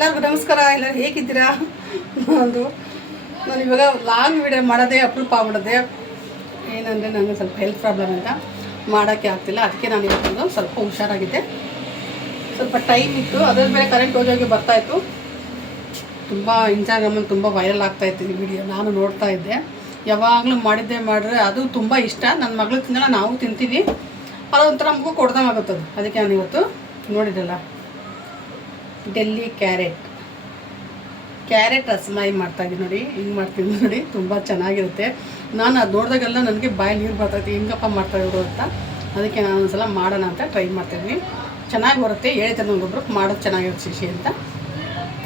ಎಲ್ಲರಿಗೂ ನಮಸ್ಕಾರ. ಎಲ್ಲರೂ ಹೇಗಿದ್ದೀರಾ? ನಾನು ಇವಾಗ ಲಾಂಗ್ ವಿಡಿಯೋ ಮಾಡೋದೇ ಅಪ್ರೂಪ ಆಗ್ಬಿಡೋದೆ. ಏನಂದರೆ ನನಗೆ ಸ್ವಲ್ಪ ಹೆಲ್ತ್ ಪ್ರಾಬ್ಲಮ್ ಅಂತ ಮಾಡೋಕ್ಕೆ ಆಗ್ತಿಲ್ಲ. ಅದಕ್ಕೆ ನಾನು ಇವತ್ತು ಸ್ವಲ್ಪ ಹುಷಾರಾಗಿದ್ದೆ. ಸ್ವಲ್ಪ ಟೈಮ್ ಇತ್ತು, ಅದ್ರ ಮೇಲೆ ಕರೆಂಟ್ ಹೋಗಿ ಬರ್ತಾಯಿತ್ತು. ತುಂಬ ಇನ್ಸ್ಟಾಗ್ರಾಮಲ್ಲಿ ತುಂಬ ವೈರಲ್ ಆಗ್ತಾಯಿತ್ತು ಈ ವಿಡಿಯೋ. ನಾನು ನೋಡ್ತಾ ಇದ್ದೆ. ಯಾವಾಗಲೂ ಮಾಡಿದ್ರೆ ಅದು ತುಂಬ ಇಷ್ಟ. ನನ್ನ ಮಗಳು ತಿನ್ನಲ್ಲ, ನಾವು ತಿಂತೀವಿ. ಅದೊಂಥರ ನಮಗೂ ಕೊಡ್ದಂಗೆ ಆಗುತ್ತದು. ಅದಕ್ಕೆ ನಾನು ಇವತ್ತು ನೋಡಿದ್ರಲ್ಲ, ಡೆಲ್ಲಿ ಕ್ಯಾರೆಟ್ ರಸಮಲೈ ಮಾಡ್ತಾಯಿದ್ದೀನಿ ನೋಡಿ. ಹಿಂಗೆ ಮಾಡ್ತೀನಿ ನೋಡಿ, ತುಂಬ ಚೆನ್ನಾಗಿರುತ್ತೆ. ನಾನು ಅದು ನೋಡಿದಾಗೆಲ್ಲ ನನಗೆ ಬಾಯಿ ನೀರು ಬರ್ತೈತಿ, ಹೆಂಗಪ್ಪ ಮಾಡ್ತಾಯಿದ್ರು ಅಂತ. ಅದಕ್ಕೆ ನಾನು ಒಂದು ಸಲ ಮಾಡೋಣ ಅಂತ ಟ್ರೈ ಮಾಡ್ತಾಯಿದ್ದೀನಿ. ಚೆನ್ನಾಗಿ ಬರುತ್ತೆ. ಹೇಳಿದೆ ನನಗೊಬ್ರು ಮಾಡೋದು ಚೆನ್ನಾಗಿರುತ್ತೆ ಶಿಶಿ ಅಂತ.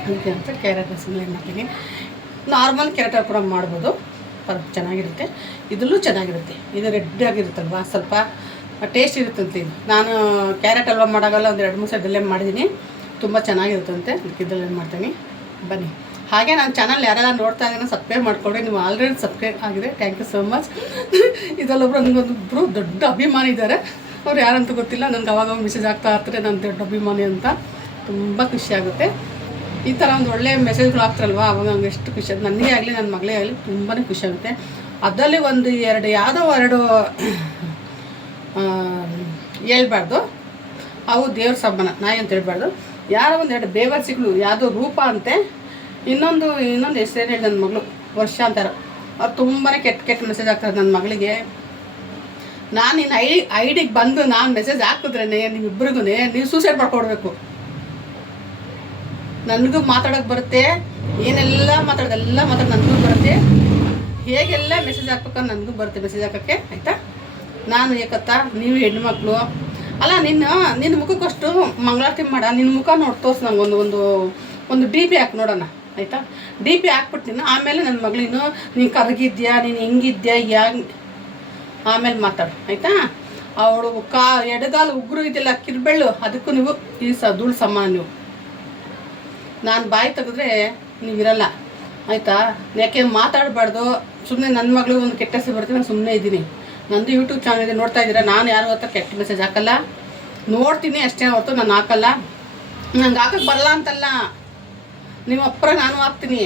ಅದಕ್ಕೆ ಅಂತ ಕ್ಯಾರೆಟ್ ರಸಮಲೈ ಮಾಡ್ತೀನಿ. ನಾರ್ಮಲ್ ಕ್ಯಾರೆಟ್ ಕೂಡ ಮಾಡ್ಬೋದು, ಚೆನ್ನಾಗಿರುತ್ತೆ. ಇದರಲ್ಲೂ ಚೆನ್ನಾಗಿರುತ್ತೆ. ಇದು ರೆಡ್ ಆಗಿರುತ್ತಲ್ವ, ಸ್ವಲ್ಪ ಟೇಸ್ಟ್ ಇರುತ್ತಂತೆ. ಇದು ನಾನು ಕ್ಯಾರೆಟ್ ಹಲ್ವಾ ಮಾಡೋಲ್ಲ, ಒಂದು 2-3 ಸಲ ಇದರಲ್ಲೇ ಮಾಡಿದ್ದೀನಿ. ತುಂಬ ಚೆನ್ನಾಗಿರುತ್ತಂತೆ. ಇದರಲ್ಲೇ ಮಾಡ್ತೀನಿ, ಬನ್ನಿ. ಹಾಗೆ ನನ್ನ ಚಾನಲ್ ಯಾರೆಲ್ಲ ನೋಡ್ತಾ ಇದ್ದೀನೋ ಸಬ್ಸ್ಕ್ರೈಬ್ ಮಾಡ್ಕೊಳ್ಳಿ. ನೀವು ಆಲ್ರೆಡಿ ಸಬ್ಸ್ಕ್ರೈಬ್ ಆಗಿದೆ, ಥ್ಯಾಂಕ್ ಯು ಸೋ ಮಚ್. ಇದರಲ್ಲೊಬ್ಬರು ನನಗೊಂದಿಬ್ಬರು ದೊಡ್ಡ ಅಭಿಮಾನಿ ಇದ್ದಾರೆ. ಅವ್ರು ಯಾರಂತ ಗೊತ್ತಿಲ್ಲ, ನನಗೆ ಅವಾಗ ಮೆಸೇಜ್ ಆಗ್ತಾ ಇರ್ತಾರೆ ನನ್ನ ದೊಡ್ಡ ಅಭಿಮಾನಿ ಅಂತ. ತುಂಬ ಖುಷಿಯಾಗುತ್ತೆ ಈ ಥರ ಒಂದು ಒಳ್ಳೆ ಮೆಸೇಜ್ಗಳು ಆಗ್ತಾರಲ್ವ, ಅವಾಗ ನಂಗೆ ಎಷ್ಟು ಖುಷಿ ಆಗುತ್ತೆ. ನನಗೆ ಆಗಲಿ ನನ್ನ ಮಗಳೇ ಆಗಲಿ ತುಂಬಾ ಖುಷಿಯಾಗುತ್ತೆ. ಅದರಲ್ಲಿ ಯಾವುದೋ ಎರಡು ಹೇಳ್ಬಾರ್ದು, ಅವು ದೇವ್ರ ಸಮಾನ, ನಾಯಿ ಅಂತ ಹೇಳ್ಬಾರ್ದು. ಯಾರೋ ಒಂದೆರಡು ಬೇವರ್ಸಿಗಳು, ಯಾವುದೋ ರೂಪ ಅಂತೆ, ಇನ್ನೊಂದು ಹೆಸರು ಹೇಳಿ ನನ್ನ ಮಗಳು ವರ್ಷ ಅಂತಾರೆ. ಅವ್ರು ತುಂಬಾ ಕೆಟ್ಟ ಮೆಸೇಜ್ ಆಗ್ತಾರೆ ನನ್ನ ಮಗಳಿಗೆ. ನಾನು ನಿನ್ನ ಐಡಿಗೆ ಬಂದು ನಾನು ಮೆಸೇಜ್ ಹಾಕಿದ್ರೇ ನಿಮ್ಮಿಬ್ಬರಿಗೂ ನೀವು ಸೂಸೈಡ್ ಮಾಡ್ಕೊಡ್ಬೇಕು. ನನಗೂ ಮಾತಾಡೋಕ್ಕೆ ಬರುತ್ತೆ, ಏನೆಲ್ಲ ಮಾತಾಡೋದೆಲ್ಲ ನನಗೂ ಬರುತ್ತೆ. ಹೇಗೆಲ್ಲ ಮೆಸೇಜ್ ಹಾಕ್ಬೇಕಂತ ನನಗೂ ಬರುತ್ತೆ ಮೆಸೇಜ್ ಹಾಕೋಕ್ಕೆ, ಆಯಿತಾ? ನಾನು ಏಕತ್ತಾ, ನೀವು ಹೆಣ್ಮಕ್ಳು ಅಲ್ಲ, ನಿನ್ನ ಮುಖಕ್ಕಷ್ಟು ಮಂಗಳಾರತಿ ಮಾಡ, ನಿನ್ನ ಮುಖ ನೋಡಿ ತೋರಿಸಿ ನಂಗೆ ಒಂದು ಡಿ ಪಿ ಹಾಕಿ ನೋಡೋಣ, ಆಯಿತಾ? ಡಿ ಪಿ ಹಾಕ್ಬಿಟ್ಟು ಆಮೇಲೆ ನನ್ನ ಮಗಳಿನ್ನು ನೀನು ಕರಗಿದ್ಯಾ, ನೀನು ಹೆಂಗಿದ್ಯಾ, ಆಮೇಲೆ ಮಾತಾಡು, ಆಯಿತಾ? ಅವಳು ಎಡಗಾಲು ಉಗುರು ಇದೆಲ್ಲ ಕಿರ್ಬೆಳ್ಳು, ಅದಕ್ಕೂ ನೀವು ಈ ಧೂಳು ಸಮಾನ. ನೀವು ನಾನು ಬಾಯಿ ತೆಗೆದ್ರೆ ನೀವಿರಲ್ಲ, ಆಯಿತಾ? ಯಾಕೆ ಮಾತಾಡಬಾರ್ದು. ಸುಮ್ಮನೆ ನನ್ನ ಮಗಳು ಒಂದು ಕೆಟ್ಟ ಹೆಸರು ಬರ್ತೀನಿ, ನಾನು ಸುಮ್ಮನೆ ಇದ್ದೀನಿ. ನಂದು ಯೂಟ್ಯೂಬ್ ಚಾನಲ್ ಇದೆ, ನೋಡ್ತಾ ಇದ್ದೀರಾ. ನಾನು ಯಾರು ಹತ್ರ ಕೆಟ್ಟ ಮೆಸೇಜ್ ಹಾಕಲ್ಲ, ನೋಡ್ತೀನಿ ಅಷ್ಟೇ ಹೊರತು ನಾನು ಹಾಕಲ್ಲ. ನಂಗೆ ಹಾಕಕ್ಕೆ ಬರಲ್ಲ ಅಂತಲ್ಲ, ನಿಮ್ಮ ಅಪ್ಪರ ನಾನು ಹಾಕ್ತೀನಿ,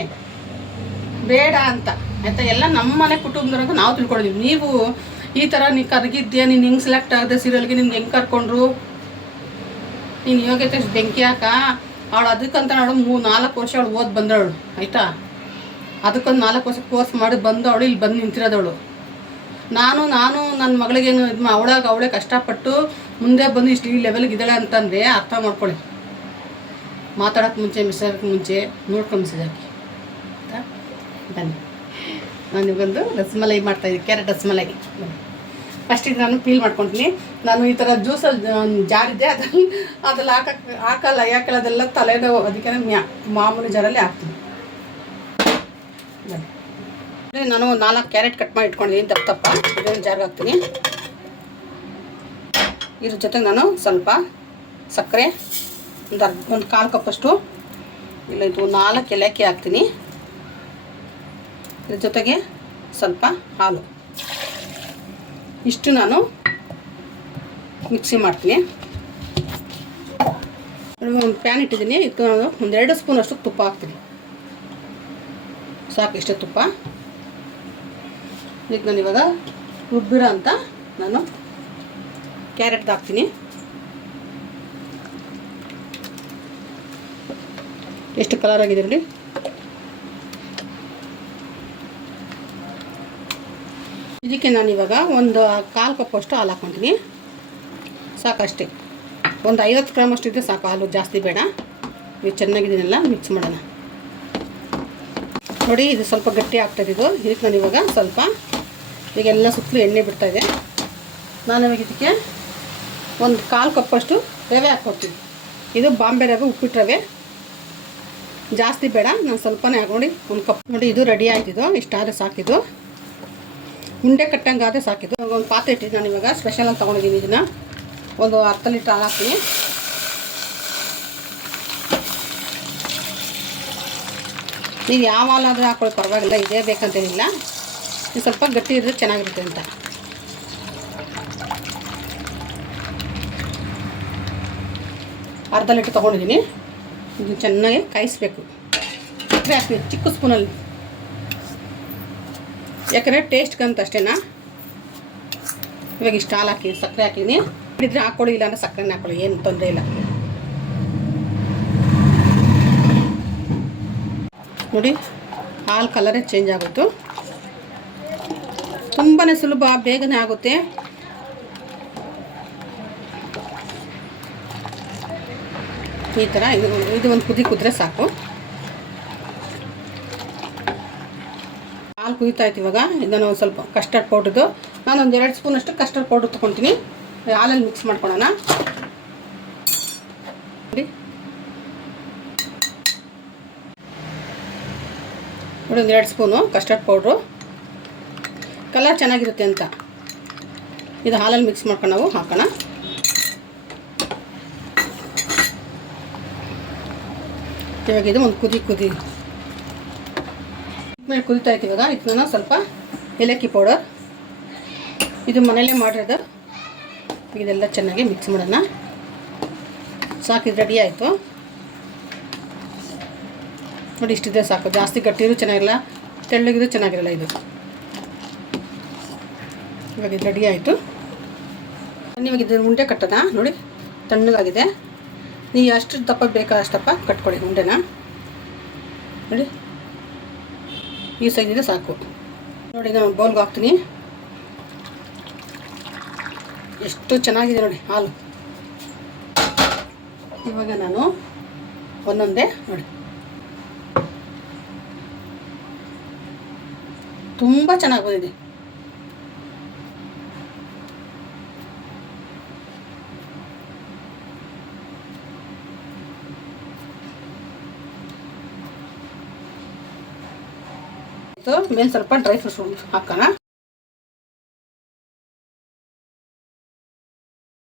ಬೇಡ ಅಂತ, ಆಯಿತಾ? ಎಲ್ಲ ನಮ್ಮ ಮನೆ ಕುಟುಂಬದವ್ರಂತ ನಾವು ತಿಳ್ಕೊಂಡಿದ್ದೀವಿ. ನೀವು ಈ ಥರ ನೀನು ಕರಗಿದ್ಯಾ, ನೀನು ಹೆಂಗೆ ಸೆಲೆಕ್ಟ್ ಆಗದೆ ಸೀರಿಯಲ್ಗೆ, ನಿಮ್ಗೆ ಹೆಂಗೆ ಕರ್ಕೊಂಡ್ರು, ನೀನು ಯೋಗ್ಯತೆ ಬೆಂಕಿ ಹಾಕ. ಅವಳು ಅದಕ್ಕಂತ ಅವಳು 3-4 ವರ್ಷ ಅವಳು ಓದಿ ಬಂದವಳು, ಆಯಿತಾ? ಅದಕ್ಕೊಂದು 4 ವರ್ಷ ಕೋರ್ಸ್ ಮಾಡಿ ಬಂದವಳು, ಇಲ್ಲಿ ಬಂದು ನಿಂತಿರೋದವಳು. ನಾನು ನನ್ನ ಮಗಳಿಗೇನು ಅವಳೇ ಕಷ್ಟಪಟ್ಟು ಮುಂದೆ ಬಂದು ಇಷ್ಟು ಈ ಲೆವೆಲ್ಗೆ ಇದ್ದಾಳೆ ಅಂತಂದರೆ ಅರ್ಥ ಮಾಡ್ಕೊಳ್ಳಿ. ಮಾತಾಡೋಕ್ಕೆ ಮುಂಚೆ, ಮೆಸೇಜ್ ಮುಂಚೆ ನೋಡ್ಕೊಂಡು ಮೆಸೇಜ್ ಹಾಕಿ, ಆಯಿತಾ? ಬನ್ನಿ, ನಾನು ಇವಾಗೊಂದು ರಸಮಲೈ ಮಾಡ್ತಾಯಿದ್ದೀನಿ, ಕ್ಯಾರೆಟ್ ರಸಮಲೈ. ಫಸ್ಟಿಗೆ ನಾನು ಪೀಲ್ ಮಾಡ್ಕೊತೀನಿ. ನಾನು ಈ ಥರ ಜ್ಯೂಸಲ್ಲಿ ಜಾರಿದೆ, ಅದ್ರಲ್ಲಿ ಹಾಕಲ್ಲ, ಯಾಕಲ್ಲ ಅದೆಲ್ಲ ತಲೆನೋವು, ಅದಕ್ಕೆ ಮಾಮೂಲಿ ಜಾರಲ್ಲಿ ಹಾಕ್ತೀನಿ. ಬನ್ನಿ, ನಾನು 4 ಕ್ಯಾರೆಟ್ ಕಟ್ ಮಾಡಿ ಇಟ್ಕೊಂಡಿದ್ದೀನಿ ದಪ್ಪ. ಇದನ್ನು ಜಾರಿಗೆ ಹಾಕ್ತೀನಿ. ಇದ್ರ ಜೊತೆಗೆ ನಾನು ಸ್ವಲ್ಪ ಸಕ್ಕರೆ, ಒಂದು 1/4 ಕಪ್ಪಷ್ಟು, ಇಲ್ಲ ಇದು 4 ಏಲಕ್ಕಿ ಹಾಕ್ತೀನಿ. ಇದ್ರ ಜೊತೆಗೆ ಸ್ವಲ್ಪ ಹಾಲು, ಇಷ್ಟು ನಾನು ಮಿಕ್ಸಿ ಮಾಡ್ತೀನಿ. ಒಂದು ಪ್ಯಾನ್ ಇಟ್ಟಿದ್ದೀನಿ, ಇದಕ್ಕೆ ನಾನು 1-2 ಸ್ಪೂನ್ ಅಷ್ಟು ತುಪ್ಪ ಹಾಕ್ತೀನಿ. ಸಾಕು, ಇಷ್ಟೇ ತುಪ್ಪ. ಇದಕ್ಕೆ ನಾನು ಇವಾಗ ರುಬ್ಬಿರೋ ಅಂತ ನಾನು ಕ್ಯಾರೆಟ್ ಹಾಕ್ತೀನಿ. ಎಷ್ಟು ಕಲರ್ ಆಗಿದೆ ನೋಡಿ. ಇದಕ್ಕೆ ನಾನು ಇವಾಗ ಒಂದು 1/4 ಕಪ್ಪಷ್ಟು ಹಾಲು ಹಾಕ್ಕೊತೀನಿ. ಸಾಕಷ್ಟೇ, ಒಂದು 50 ಗ್ರಾಮ್ ಅಷ್ಟು ಇದ್ದರೆ ಸಾಕು, ಹಾಲು ಜಾಸ್ತಿ ಬೇಡ. ಇದು ಚೆನ್ನಾಗಿದ್ದೀನೆಲ್ಲ ಮಿಕ್ಸ್ ಮಾಡೋಣ. ನೋಡಿ, ಇದು ಸ್ವಲ್ಪ ಗಟ್ಟಿ ಆಗ್ತಾಯಿದೆ. ಇದಕ್ಕೆ ನಾನು ಇವಾಗ ಸ್ವಲ್ಪ ಈಗೆಲ್ಲ ಸುತ್ತಲೂ ಎಣ್ಣೆ ಬಿಡ್ತಾಯಿದೆ. ನಾನು ಇವಾಗ ಇದಕ್ಕೆ ಒಂದು 1/4 ಕಪ್ಪಷ್ಟು ರವೆ ಹಾಕ್ಕೊಡ್ತೀನಿ. ಇದು ಬಾಂಬೆ ರವೆ, ಉಪ್ಪಿಟ್ಟು ರವೆ, ಜಾಸ್ತಿ ಬೇಡ, ನಾನು ಸ್ವಲ್ಪನೇ ಹಾಕೊಂಡು 1 ಕಪ್. ನೋಡಿ, ಇದು ರೆಡಿ ಆಯ್ತಿದ್ದು. ಇಷ್ಟಾದರೆ ಸಾಕಿದ್ದು, ಉಂಡೆ ಕಟ್ಟಂಗೆ ಆದರೆ ಸಾಕಿದ್ದು. ಒಂದು ಪಾತ್ರೆ ಇಟ್ಟಿದ್ದು ನಾನು ಇವಾಗ ಸ್ಪೆಷಲ್ ಅಂತ ತೊಗೊಂಡಿದ್ದೀನಿ. ಇದನ್ನು ಒಂದು 10 ಲೀಟ್ರ್ ಹಾಲು ಹಾಕ್ತೀನಿ. ನೀವು ಯಾವ ಹಾಲಾದರೂ ಹಾಕೊಳ್ಳಿ, ಪರವಾಗಿಲ್ಲ, ಇದೇ ಬೇಕಂತೇನಿಲ್ಲ. ಇದು ಸ್ವಲ್ಪ ಗಟ್ಟಿ ಇದ್ರೆ ಚೆನ್ನಾಗಿರುತ್ತೆ ಅಂತ. ಅರ್ಧ ಲೀಟ್ರ್ ತೊಗೊಂಡಿದ್ದೀನಿ. ಇದು ಚೆನ್ನಾಗಿ ಕಾಯಿಸ್ಬೇಕು. ಸಕ್ಕರೆ ಹಾಕ್ತೀನಿ ಚಿಕ್ಕ ಸ್ಪೂನಲ್ಲಿ, ಯಾಕಂದರೆ ಟೇಸ್ಟ್ಗಂತ ಅಷ್ಟೇನಾ. ಇವಾಗ ಇಷ್ಟು ಹಾಲು ಹಾಕಿ ಸಕ್ಕರೆ ಹಾಕಿದ್ದೀನಿ. ಇದ್ರೆ ಹಾಕ್ಕೊಳ್ಳಿ, ಇಲ್ಲ ಅಂದರೆ ಸಕ್ಕರೆನ ಹಾಕ್ಕೊಳ್ಳಿ, ಏನು ತೊಂದರೆ ಇಲ್ಲ. ನೋಡಿ ಹಾಲು ಕಲರೇ ಚೇಂಜ್ ಆಗೋಯ್ತು. ತುಂಬಾ ಸುಲಭ, ಬೇಗನೆ ಆಗುತ್ತೆ. ಈ ಥರ ಇದು ಒಂದು ಕುದ್ರೆ ಸಾಕು. ಹಾಲು ಕುದೀತಾ ಇತ್ತು. ಇವಾಗ ಇದನ್ನು ಒಂದು ಸ್ವಲ್ಪ ಕಸ್ಟರ್ಡ್ ಪೌಡ್ರದು, ನಾನೊಂದು 2 ಸ್ಪೂನಷ್ಟು ಕಸ್ಟರ್ಡ್ ಪೌಡ್ರ್ ತೊಗೊತೀನಿ. ಹಾಲಲ್ಲಿ ಮಿಕ್ಸ್ ಮಾಡ್ಕೊಳ್ಳೋಣ. ನೋಡಿ ಒಂದು 2 ಸ್ಪೂನು ಕಸ್ಟರ್ಡ್ ಪೌಡ್ರು, ಕಲರ್ ಚೆನ್ನಾಗಿರುತ್ತೆ ಅಂತ. ಇದು ಹಾಲಲ್ಲಿ ಮಿಕ್ಸ್ ಮಾಡ್ಕೊಂಡು ನಾವು ಹಾಕೋಣ. ಇವಾಗ ಇದು ಒಂದು ಕುದಿ ಮೇಲೆ ಕುದಿತಾ ಇತ್ತು. ಇವಾಗ ಇದನ್ನ ಸ್ವಲ್ಪ ಏಲಕ್ಕಿ ಪೌಡರ್, ಇದು ಮನೆಯಲ್ಲೇ ಮಾಡಿರೋದು, ಇದೆಲ್ಲ ಚೆನ್ನಾಗಿ ಮಿಕ್ಸ್ ಮಾಡೋಣ. ಸಾಕು, ಇದು ರೆಡಿ ಆಯಿತು. ನೋಡಿ ಇಷ್ಟಿದೆ ಸಾಕು, ಜಾಸ್ತಿ ಗಟ್ಟಿರೂ ಚೆನ್ನಾಗಿರಲ್ಲ, ತೆಳ್ಳಗಿದ್ರು ಚೆನ್ನಾಗಿರಲ್ಲ ಇದು. ಇವಾಗ ಇದು ರೆಡಿ ಆಯಿತು. ಇವಾಗ ಇದು ಉಂಡೆ ಕಟ್ಟೋಣ. ನೋಡಿ ತಣ್ಣಗಾಗಿದೆ. ನೀವು ಅಷ್ಟು ದಪ್ಪ ಬೇಕಾ ಅಷ್ಟಪ್ಪ ಕಟ್ಕೊಳ್ಳಿ ಉಂಡೆನ. ನೋಡಿ ಈ ಸೈಜ್ ಇದೆ ಸಾಕು. ನೋಡಿ ನಾನು ಬೌಲ್ಗೆ ಹಾಕ್ತೀನಿ. ಎಷ್ಟು ಚೆನ್ನಾಗಿದೆ ನೋಡಿ ಹಾಲು. ಇವಾಗ ನಾನು ಒಂದೊಂದೇ ನೋಡಿ ತುಂಬ ಚೆನ್ನಾಗಿ ಬಂದಿದೆ. ಮೇಲೆ ಸ್ವಲ್ಪ ಡ್ರೈ ಫ್ರೂಟ್ಸ್ ಹಾಕೋಣ.